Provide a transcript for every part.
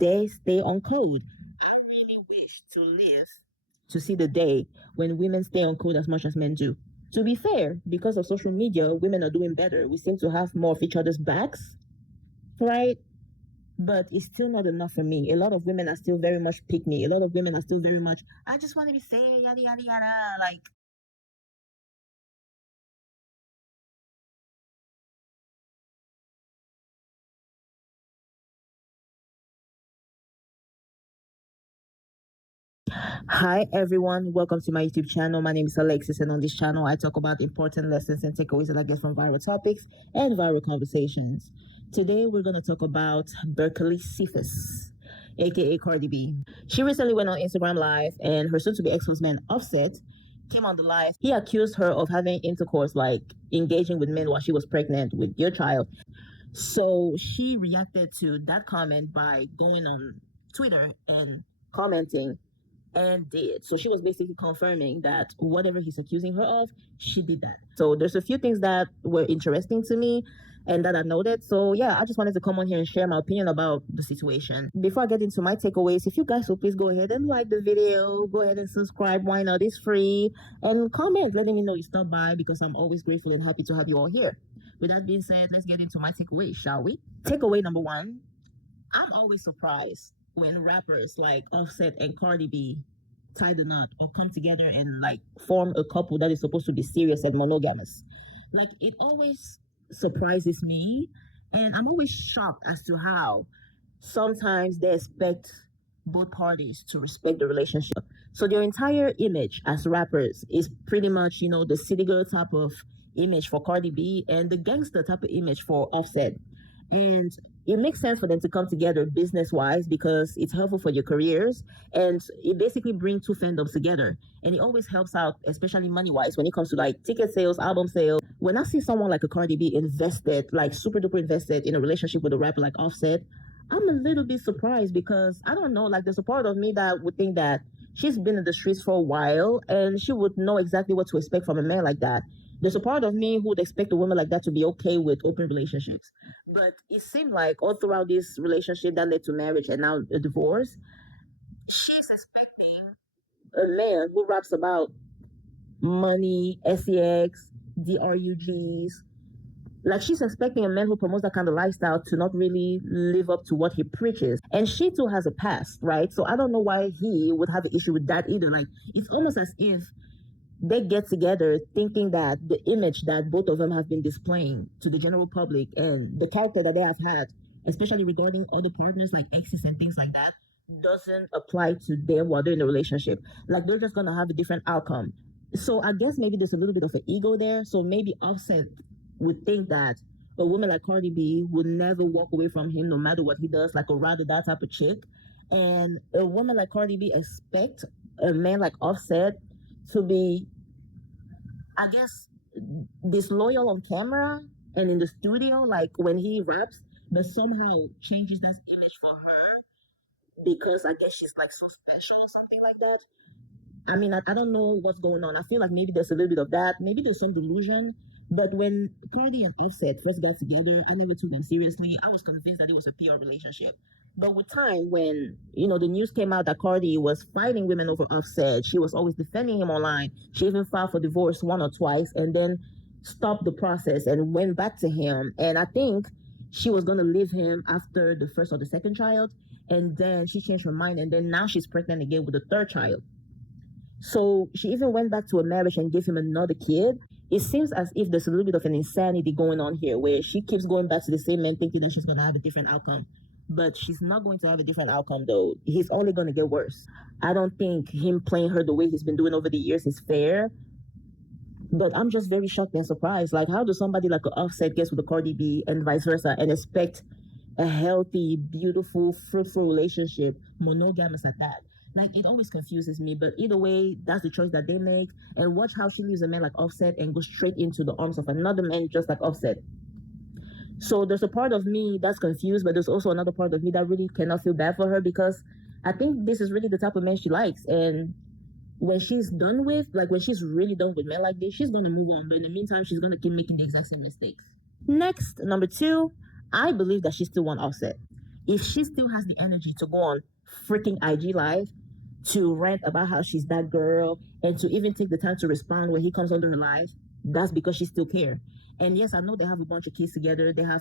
they stay on code. I really wish to live to see the day when women stay on code as much as men do. To be fair, because of social media, women are doing better. We seem to have more of each other's backs, right? But it's still not enough for me. A lot of women are still very much pick me. A lot of women are still very much, I just want to be safe, yada, yada, yada. Like, hi everyone, welcome to my YouTube channel. My name is Alexis, and on this channel, I talk about important lessons and takeaways that I get from viral topics and viral conversations. Today, we're going to talk about Berkeley Cephas, aka Cardi B. She recently went on Instagram Live, and her soon-to-be ex-husband Offset came on the live. He accused her of having intercourse, like engaging with men while she was pregnant with your child. So she reacted to that comment by going on Twitter and commenting and did. So she was basically confirming that whatever he's accusing her of, she did that. So there's a few things that were interesting to me and that I noted. So yeah, I just wanted to come on here and share my opinion about the situation. Before I get into my takeaways, if you guys will please go ahead and like the video, go ahead and subscribe. Why not? It's free. And comment letting me know you stopped by, because I'm always grateful and happy to have you all here. With that being said, let's get into my takeaways, shall we? Takeaway number one, I'm always surprised when rappers like Offset and Cardi B tie the knot or come together and like form a couple that is supposed to be serious and monogamous. Like, it always surprises me, and I'm always shocked as to how sometimes they expect both parties to respect the relationship. So their entire image as rappers is pretty much, the city girl type of image for Cardi B and the gangster type of image for Offset. And it makes sense for them to come together business wise, because it's helpful for your careers, and it basically brings two fandoms together, and it always helps out, especially money wise, when it comes to like ticket sales, album sales. When I see someone like a Cardi B invested, like super duper invested in a relationship with a rapper like Offset, I'm a little bit surprised, because I don't know, like, there's a part of me that would think that she's been in the streets for a while and she would know exactly what to expect from a man like that. There's a part of me who would expect a woman like that to be okay with open relationships. But it seemed like all throughout this relationship that led to marriage and now a divorce, she's expecting a man who raps about money, sex, DRUGs. Like, she's expecting a man who promotes that kind of lifestyle to not really live up to what he preaches. And she too has a past, right? So I don't know why he would have an issue with that either. Like, it's almost as if they get together thinking that the image that both of them have been displaying to the general public and the character that they have had, especially regarding other partners like exes and things like that, doesn't apply to them while they're in a relationship. Like, they're just gonna have a different outcome. So I guess maybe there's a little bit of an ego there. So maybe Offset would think that a woman like Cardi B would never walk away from him no matter what he does, like a ride or die type of chick. And a woman like Cardi B expect a man like Offset to be, I guess, disloyal on camera and in the studio, like when he raps, but somehow changes that image for her because I guess she's like so special or something like that. I mean, I don't know what's going on. I feel like maybe there's a little bit of that. Maybe there's some delusion. But when Cardi and Offset first got together, I never took them seriously. I was convinced that it was a PR relationship. But with time, when the news came out that Cardi was fighting women over Offset, she was always defending him online. She even filed for divorce one or twice, and then stopped the process and went back to him. And I think she was gonna leave him after the first or the second child, and then she changed her mind, and then now she's pregnant again with the third child. So she even went back to a marriage and gave him another kid. It seems as if there's a little bit of an insanity going on here, where she keeps going back to the same man thinking that she's going to have a different outcome. But she's not going to have a different outcome, though. He's only going to get worse. I don't think him playing her the way he's been doing over the years is fair. But I'm just very shocked and surprised. Like, how does somebody like an Offset get with a Cardi B and vice versa and expect a healthy, beautiful, fruitful relationship, monogamous at that? Like, it always confuses me, but either way, that's the choice that they make. And watch how she leaves a man like Offset and goes straight into the arms of another man just like Offset. So there's a part of me that's confused, but there's also another part of me that really cannot feel bad for her, because I think this is really the type of man she likes. And when she's done with, like when she's really done with men like this, she's going to move on. But in the meantime, she's going to keep making the exact same mistakes. Next, number two, I believe that she still wants Offset. If she still has the energy to go on freaking IG Live to rant about how she's that girl and to even take the time to respond when he comes under her life, that's because she still cares. And yes, I know they have a bunch of kids together. They have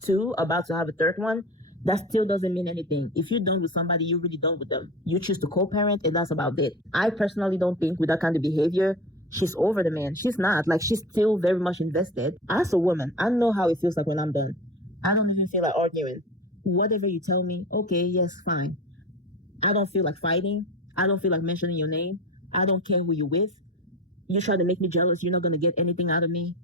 two, about to have a third one. That still doesn't mean anything. If you're done with somebody, you're really done with them. You choose to co-parent, and that's about it. I personally don't think with that kind of behavior, she's over the man. She's not. Like, she's still very much invested. As a woman, I know how it feels like when I'm done. I don't even feel like arguing. Whatever you tell me, okay, yes, fine. I don't feel like fighting. I don't feel like mentioning your name. I don't care who you're with. You try to make me jealous, you're not going to get anything out of me.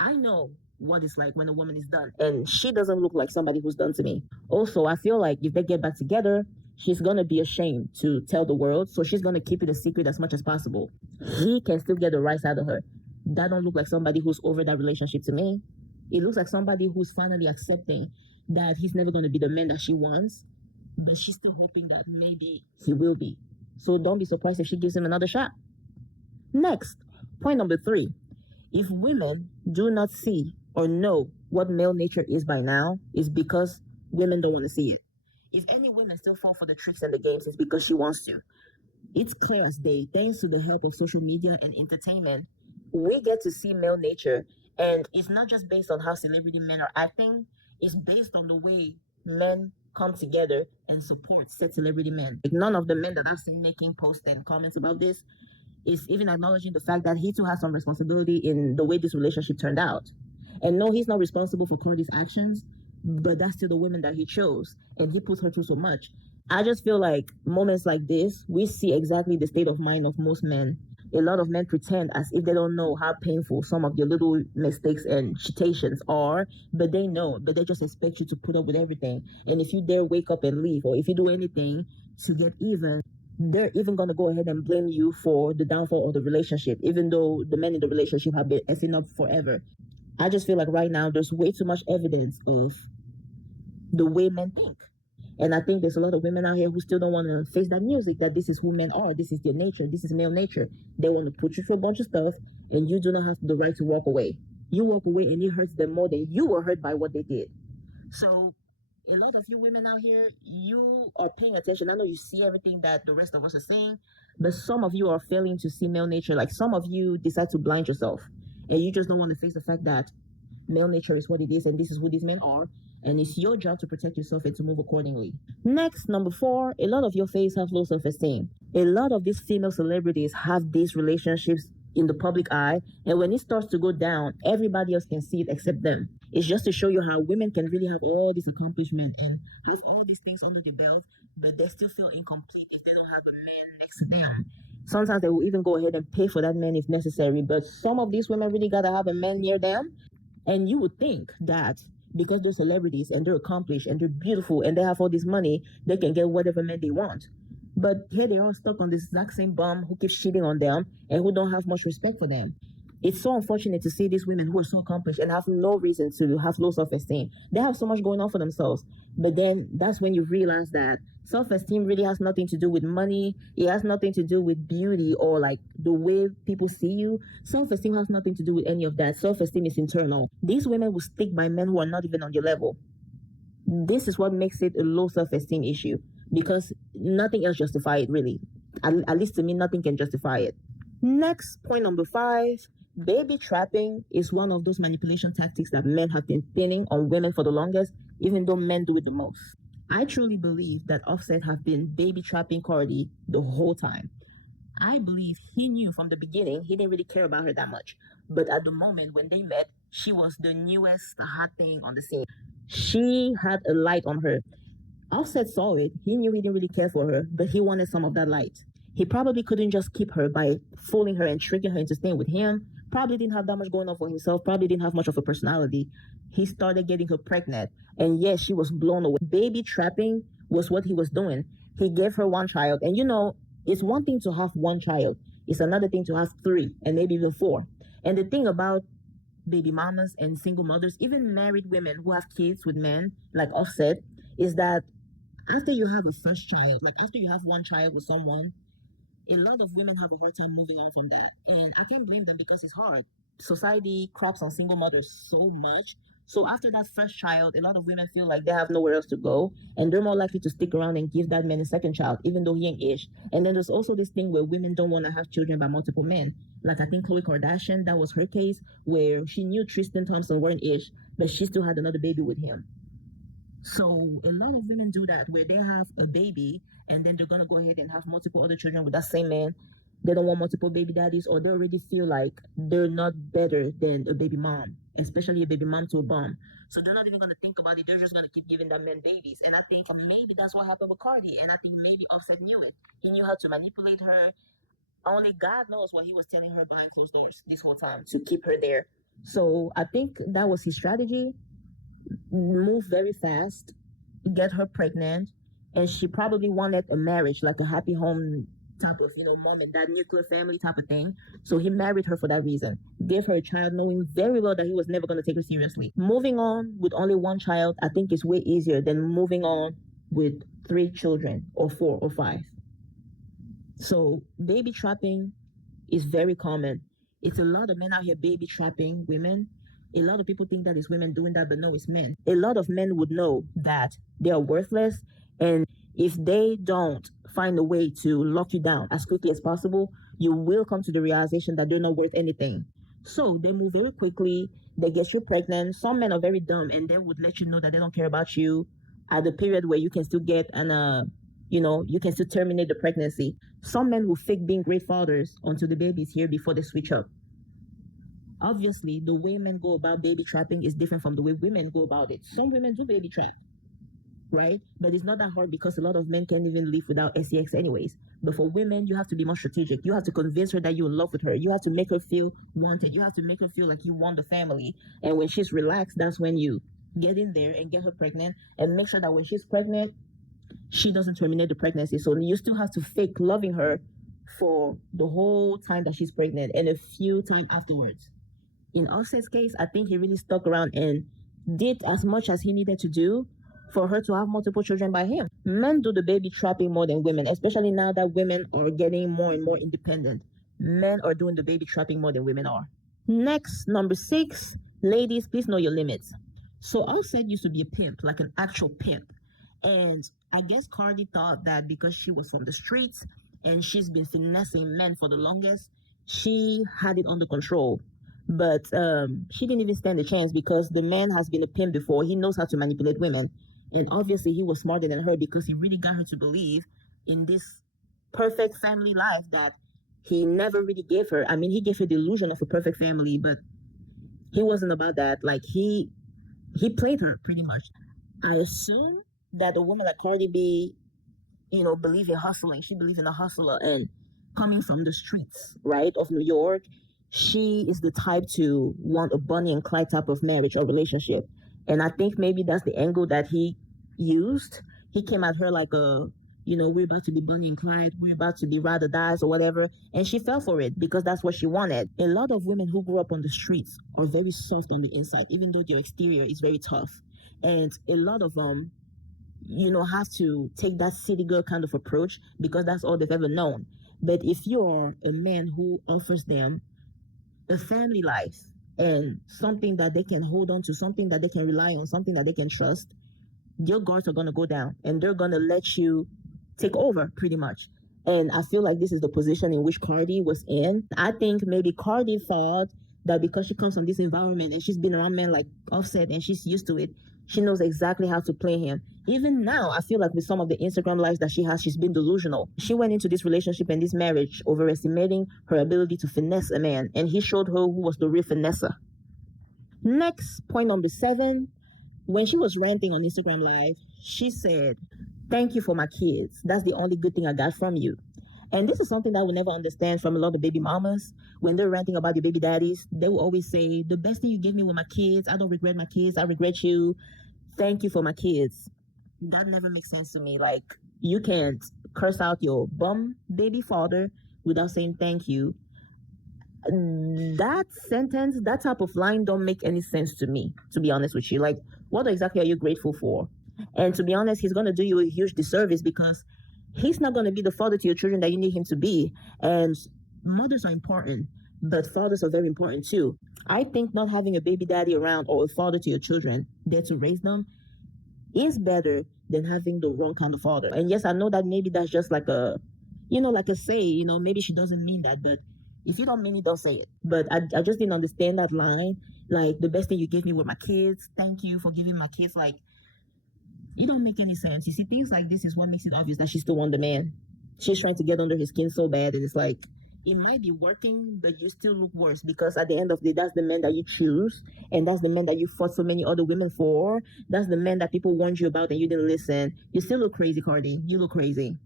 I know what it's like when a woman is done, and she doesn't look like somebody who's done to me. Also, I feel like if they get back together, she's going to be ashamed to tell the world, so she's going to keep it a secret as much as possible. He can still get the right side of her. That don't look like somebody who's over that relationship to me. It looks like somebody who's finally accepting that he's never going to be the man that she wants, but she's still hoping that maybe he will be. So don't be surprised if she gives him another shot. Next, point number 3. If women do not see or know what male nature is by now, it's because women don't want to see it. If any women still fall for the tricks and the games, it's because she wants to. It's clear as day, thanks to the help of social media and entertainment, we get to see male nature. And it's not just based on how celebrity men are acting, it's based on the way men come together and support said celebrity men. Like, none of the men that I've seen making posts and comments about this is even acknowledging the fact that he too has some responsibility in the way this relationship turned out. And no, he's not responsible for Cardi's actions, but that's still the woman that he chose, and he put her through so much. I just feel like moments like this, we see exactly the state of mind of most men. A lot of men pretend as if they don't know how painful some of their little mistakes and cheatations are, but they know, but they just expect you to put up with everything. And if you dare wake up and leave, or if you do anything to get even, they're even going to go ahead and blame you for the downfall of the relationship, even though the men in the relationship have been effing up forever. I just feel like right now there's way too much evidence of the way men think. And I think there's a lot of women out here who still don't want to face that music, that this is who men are, this is their nature, this is male nature. They want to put you through a bunch of stuff, and you do not have the right to walk away. You walk away and it hurts them more than you were hurt by what they did. So a lot of you women out here, you are paying attention. I know you see everything that the rest of us are saying, but some of you are failing to see male nature. Like, some of you decide to blind yourself, and you just don't want to face the fact that male nature is what it is, and this is who these men are, and it's your job to protect yourself and to move accordingly. Next, number 4, a lot of your faves have low self-esteem. A lot of these female celebrities have these relationships in the public eye, and when it starts to go down, everybody else can see it except them. It's just to show you how women can really have all this accomplishment and have all these things under their belt, but they still feel incomplete if they don't have a man next to them. Sometimes they will even go ahead and pay for that man if necessary, but some of these women really gotta have a man near them. And you would think that because they're celebrities and they're accomplished and they're beautiful and they have all this money, they can get whatever man they want. But here they are stuck on this exact same bum who keeps cheating on them and who don't have much respect for them. It's so unfortunate to see these women who are so accomplished and have no reason to have low self-esteem. They have so much going on for themselves. But then that's when you realize that self-esteem really has nothing to do with money. It has nothing to do with beauty or like the way people see you. Self-esteem has nothing to do with any of that. Self-esteem is internal. These women will stick by men who are not even on your level. This is what makes it a low self-esteem issue, because nothing else justifies it, really. At least to me, nothing can justify it. Next, point number 5. Baby trapping is one of those manipulation tactics that men have been pinning on women for the longest, even though men do it the most. I truly believe that Offset have been baby trapping Cardi the whole time. I believe he knew from the beginning he didn't really care about her that much. But at the moment when they met, she was the newest hot thing on the scene. She had a light on her. Offset saw it. He knew he didn't really care for her, but he wanted some of that light. He probably couldn't just keep her by fooling her and tricking her into staying with him. Probably didn't have that much going on for himself. Probably didn't have much of a personality. He started getting her pregnant. And yes, she was blown away. Baby trapping was what he was doing. He gave her one child. And you know, it's one thing to have one child. It's another thing to have 3 and maybe even 4. And the thing about baby mamas and single mothers, even married women who have kids with men like Offset, is that after you have a first child, like after you have one child with someone, a lot of women have a hard time moving on from that. And I can't blame them because it's hard. Society craps on single mothers so much. So after that first child, a lot of women feel like they have nowhere else to go, and they're more likely to stick around and give that man a second child, even though he ain't ish. And then there's also this thing where women don't want to have children by multiple men. Like I think Khloe Kardashian, that was her case, where she knew Tristan Thompson weren't ish, but she still had another baby with him. So a lot of women do that, where they have a baby and then they're gonna go ahead and have multiple other children with that same man. They don't want multiple baby daddies, or they already feel like they're not better than a baby mom, especially a baby mom to a bum. So they're not even gonna think about it. They're just gonna keep giving that man babies. And I think maybe that's what happened with Cardi. And I think maybe Offset knew it. He knew how to manipulate her. Only God knows what he was telling her behind closed doors this whole time to keep her there. So I think that was his strategy. Move very fast, get her pregnant, and she probably wanted a marriage, like a happy home type of, mom and dad, nuclear family type of thing. So he married her for that reason. Gave her a child knowing very well that he was never going to take her seriously. Moving on with only one child, I think is way easier than moving on with 3 children or 4 or 5. So baby trapping is very common. It's a lot of men out here baby trapping women. A lot of people think that it's women doing that, but no, it's men. A lot of men would know that they are worthless, and if they don't find a way to lock you down as quickly as possible, you will come to the realization that they're not worth anything. So they move very quickly, they get you pregnant. Some men are very dumb and they would let you know that they don't care about you at the period where you can still get you can still terminate the pregnancy. Some men will fake being great fathers until the baby's here before they switch up. Obviously, the way men go about baby trapping is different from the way women go about it. Some women do baby trap, right? But it's not that hard because a lot of men can't even live without sex anyways. But for women, you have to be more strategic. You have to convince her that you're in love with her. You have to make her feel wanted. You have to make her feel like you want the family. And when she's relaxed, that's when you get in there and get her pregnant, and make sure that when she's pregnant, she doesn't terminate the pregnancy. So you still have to fake loving her for the whole time that she's pregnant and a few time afterwards. In Offset's case, I think he really stuck around and did as much as he needed to do for her to have multiple children by him. Men do the baby trapping more than women, especially now that women are getting more and more independent. Men are doing the baby trapping more than women are. Next, number 6, ladies, please know your limits. So Offset used to be a pimp, like an actual pimp. And I guess Cardi thought that because she was from the streets and she's been finessing men for the longest, she had it under control. But she didn't even stand a chance because the man has been a pimp before. He knows how to manipulate women. And obviously he was smarter than her because he really got her to believe in this perfect family life that he never really gave her. I mean, he gave her the illusion of a perfect family, but he wasn't about that. Like he played her pretty much. I assume that a woman like Cardi B, believe in hustling. She believes in a hustler and coming from the streets, right, of New York. She is the type to want a Bonnie and Clyde type of marriage or relationship. And I think maybe that's the angle that he used. He came at her like we're about to be Bonnie and Clyde, we're about to be ride or dies or whatever. And she fell for it because that's what she wanted. A lot of women who grew up on the streets are very soft on the inside, even though their exterior is very tough. And a lot of them, have to take that city girl kind of approach because that's all they've ever known. But if you're a man who offers them a family life and something that they can hold on to, something that they can rely on, something that they can trust, your guards are going to go down and they're going to let you take over pretty much. And I feel like this is the position in which Cardi was in. I think maybe Cardi thought that because she comes from this environment and she's been around men like Offset and she's used to it, she knows exactly how to play him. Even now, I feel like with some of the Instagram lives that she has, she's been delusional. She went into this relationship and this marriage overestimating her ability to finesse a man, and he showed her who was the real finesser. Next, point number 7, when she was ranting on Instagram Live, she said, "Thank you for my kids. That's the only good thing I got from you." And this is something that I will never understand from a lot of baby mamas. When they're ranting about their baby daddies, they will always say, "The best thing you gave me were my kids. I don't regret my kids. I regret you. Thank you for my kids." That never makes sense to me. Like, you can't curse out your bum baby father without saying thank you. That sentence, that type of line don't make any sense to me, to be honest with you. Like, what exactly are you grateful for? And to be honest, he's going to do you a huge disservice because he's not going to be the father to your children that you need him to be. And mothers are important. but fathers are very important too. I think not having a baby daddy around or a father to your children there to raise them is better than having the wrong kind of father. And yes, I know that maybe that's just like like a say, maybe she doesn't mean that, but if you don't mean it, don't say it. But I just didn't understand that line. Like, the best thing you gave me were my kids. Thank you for giving my kids. Like, it don't make any sense. You see, things like this is what makes it obvious that she still want the man. She's trying to get under his skin so bad, and it's like, it might be working, but you still look worse because at the end of the day, that's the man that you choose, and that's the man that you fought so many other women for. That's the man that people warned you about and you didn't listen. You still look crazy, Cardi. You look crazy.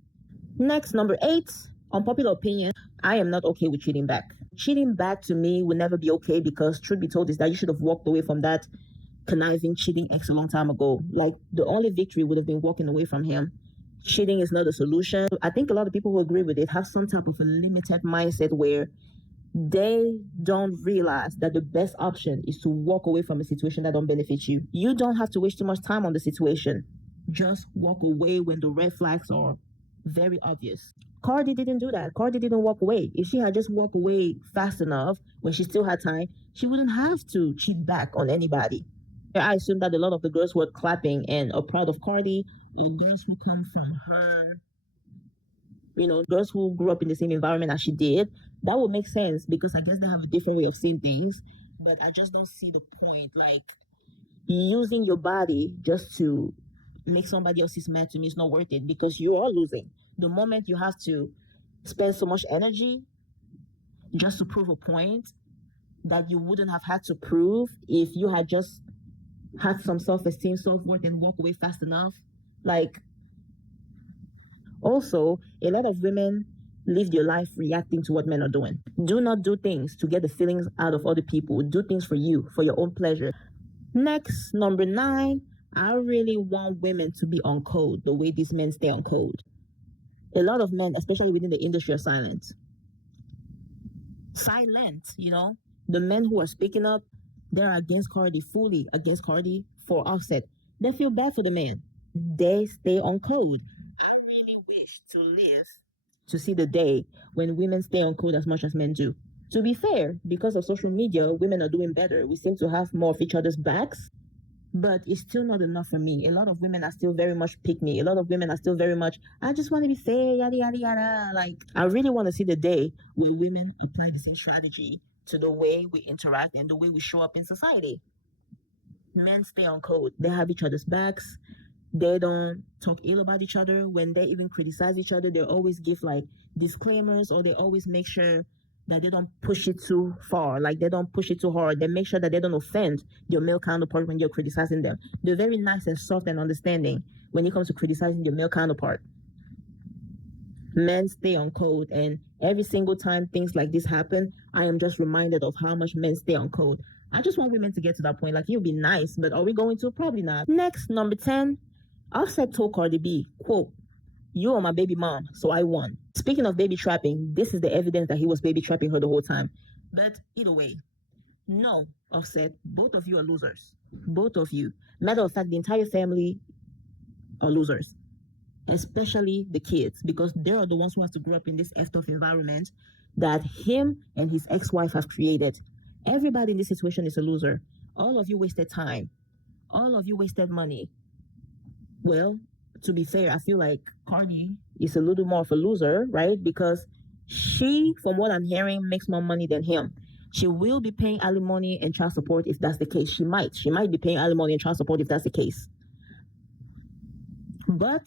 Next, number 8, unpopular opinion. I am not okay with cheating back. Cheating back to me will never be okay because, truth be told, is that you should have walked away from that conniving, cheating ex a long time ago. Like, the only victory would have been walking away from him. Cheating is not a solution. I think a lot of people who agree with it have some type of a limited mindset where they don't realize that the best option is to walk away from a situation that don't benefit you. You don't have to waste too much time on the situation. Just walk away when the red flags are very obvious. Cardi didn't do that. Cardi didn't walk away. If she had just walked away fast enough when she still had time, she wouldn't have to cheat back on anybody. I assume that a lot of the girls were clapping and are proud of Cardi, or girls who come from her, girls who grew up in the same environment as she did. That would make sense because I guess they have a different way of seeing things. But I just don't see the point. Like, using your body just to make somebody else's mad, to me, is not worth it because you are losing. The moment you have to spend so much energy just to prove a point that you wouldn't have had to prove if you had just had some self-esteem, self-worth, and walk away fast enough. Like, also, a lot of women live their life reacting to what men are doing. Do not do things to get the feelings out of other people. Do things for you, for your own pleasure. Next, number 9, I really want women to be on code the way these men stay on code. A lot of men, especially within the industry, are silent. The men who are speaking up, they're against Cardi, fully against Cardi for Offset. They feel bad for the man. They stay on code. I really wish to live to see the day when women stay on code as much as men do. To be fair, because of social media, women are doing better. We seem to have more of each other's backs, but it's still not enough for me. A lot of women are still very much pick me. A lot of women are still very much, I just want to be fair, yada, yada, yada. Like, I really want to see the day where women apply the same strategy to the way we interact and the way we show up in society. Men stay on code. They have each other's backs. They don't talk ill about each other. When they even criticize each other, they always give like disclaimers, or they always make sure that they don't push it too far. Like, they don't push it too hard. They make sure that they don't offend your male counterpart when you're criticizing them. They're very nice and soft and understanding when it comes to criticizing your male counterpart. Men stay on code, and every single time things like this happen, I am just reminded of how much men stay on code. I just want women to get to that point. Like, it would be nice, but are we going to? Probably not. Next, number 10, Offset told Cardi B, quote, "You are my baby mom, so I won." Speaking of baby trapping, this is the evidence that he was baby trapping her the whole time. But either way, no, Offset, both of you are losers. Both of you. Matter of fact, the entire family are losers, especially the kids, because they are the ones who have to grow up in this effed up environment that him and his ex-wife have created. Everybody in this situation is a loser. All of you wasted time. All of you wasted money. Well, to be fair, I feel like Cardi is a little more of a loser, right? Because she, from what I'm hearing, makes more money than him. She will be paying alimony and child support if that's the case. She might be paying alimony and child support if that's the case. But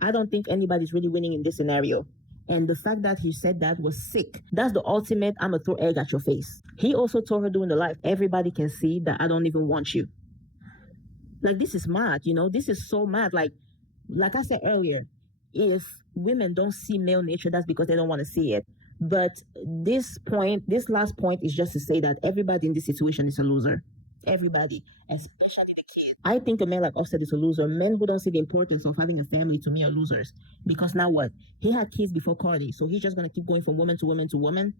I don't think anybody's really winning in this scenario. And the fact that he said that was sick. That's the ultimate, I'm gonna throw egg at your face. He also told her during the live, everybody can see that I don't even want you. Like, this is mad, this is so mad. Like I said earlier, if women don't see male nature, that's because they don't want to see it. But this last point is just to say that everybody in this situation is a loser. Everybody, especially the kids. I think a man like Offset is a loser. Men who don't see the importance of having a family, to me, are losers. Because now what? He had kids before Cardi, so he's just going to keep going from woman to woman to woman.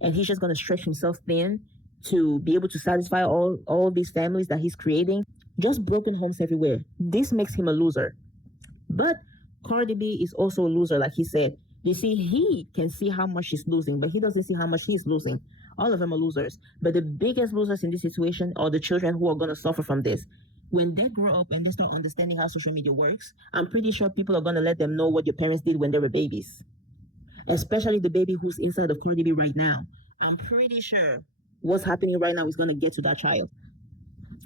And he's just going to stretch himself thin to be able to satisfy all these families that he's creating. Just broken homes everywhere. This makes him a loser. But Cardi B is also a loser, like he said. You see, he can see how much she's losing, but he doesn't see how much he's losing. All of them are losers. But the biggest losers in this situation are the children who are going to suffer from this. When they grow up and they start understanding how social media works, I'm pretty sure people are going to let them know what your parents did when they were babies, especially the baby who's inside of Cardi B right now. I'm pretty sure what's happening right now is going to get to that child.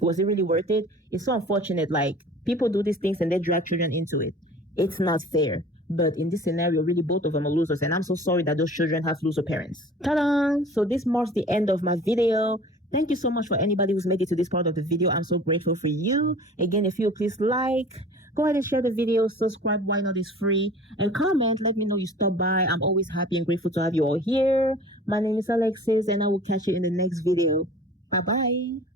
Was it really worth it? It's so unfortunate. Like, people do these things and they drag children into it. It's not fair. But in this scenario, really, both of them are losers. And I'm so sorry that those children have loser parents. Ta-da! So this marks the end of my video. Thank you so much for anybody who's made it to this part of the video. I'm so grateful for you. Again, if you please like, go ahead and share the video, subscribe, why not, is free, and comment, let me know you stopped by. I'm always happy and grateful to have you all here. My name is Alexis, and I will catch you in the next video. Bye-bye.